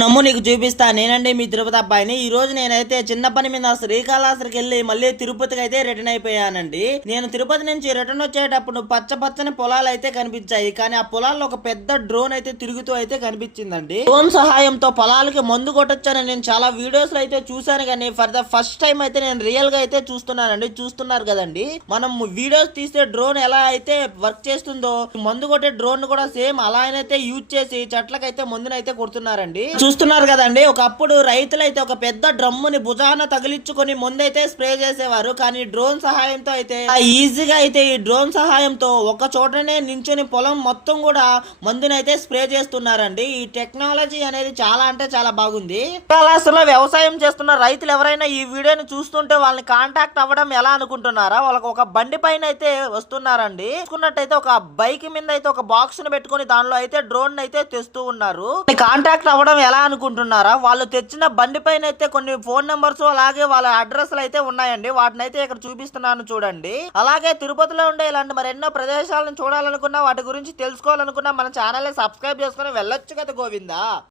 నమ్ము నీకు చూపిస్తా. నేనండి మీ తిరుపతి అబ్బాయిని. ఈ రోజు నేనైతే చిన్న పని మీద శ్రీకాళహస్తికి వెళ్ళి మళ్ళీ తిరుపతికి అయితే రిటర్న్ అయిపోయానండి. నేను తిరుపతి నుంచి రిటర్న్ వచ్చేటప్పుడు పచ్చ పచ్చని పొలాలు అయితే కనిపించాయి. కానీ ఆ పొలాల్లో ఒక పెద్ద డ్రోన్ అయితే తిరుగుతూ అయితే కనిపించిందండి. డ్రోన్ సహాయంతో పొలాలకి మందు కొట్టొచ్చని నేను చాలా వీడియోస్లో అయితే చూశాను. కానీ ఫర్ ద ఫస్ట్ టైం అయితే నేను రియల్గా అయితే చూస్తున్నానండి. చూస్తున్నారు కదండి. మనం వీడియోస్ తీస్తే డ్రోన్ ఎలా అయితే వర్క్ చేస్తుందో మందు కొట్టే డ్రోన్ కూడా సేమ్ అలా అయితే యూజ్ చేసి చెట్లకైతే మందునైతే కొడుతున్నారండి. చూస్తున్నారు కదండి. ఒకప్పుడు రైతులు అయితే ఒక పెద్ద డ్రమ్ముని భుజాన తగిలించుకొని ముందైతే స్ప్రే చేసేవారు. కానీ డ్రోన్ సహాయంతో అయితే ఈజీగా అయితే ఈ డ్రోన్ సహాయంతో ఒక చోటనే నించుని పొలం మొత్తం కూడా మందునైతే స్ప్రే చేస్తున్నారండి. ఈ టెక్నాలజీ అనేది చాలా అంటే చాలా బాగుంది. అసలు వ్యవసాయం చేస్తున్న రైతులు ఎవరైనా ఈ వీడియోని చూస్తుంటే వాళ్ళని కాంటాక్ట్ అవ్వడం ఎలా అనుకుంటున్నారా? వాళ్ళకి ఒక బండి పైన అయితే వస్తున్నారండి. చూసుకున్నట్టయితే ఒక బైక్ మీద అయితే ఒక బాక్స్ను పెట్టుకొని దానిలో అయితే డ్రోన్ అయితే తెస్తూ ఉన్నారు. కాంటాక్ట్ అవ్వడం ఎలా అనుకుంటున్నారా? వాళ్ళు తెచ్చిన బండి పైన అయితే కొన్ని ఫోన్ నెంబర్స్ అలాగే వాళ్ళ అడ్రస్లు అయితే ఉన్నాయండి. వాటిని అయితే ఇక్కడ చూపిస్తున్నాను చూడండి. అలాగే తిరుపతిలో ఉండే ఇలాంటి మరెన్నో ప్రదేశాలను చూడాలనుకున్నా వాటి గురించి తెలుసుకోవాలనుకున్నా మన ఛానల్ సబ్స్క్రైబ్ చేసుకుని వెళ్ళొచ్చు కదా గోవిందా?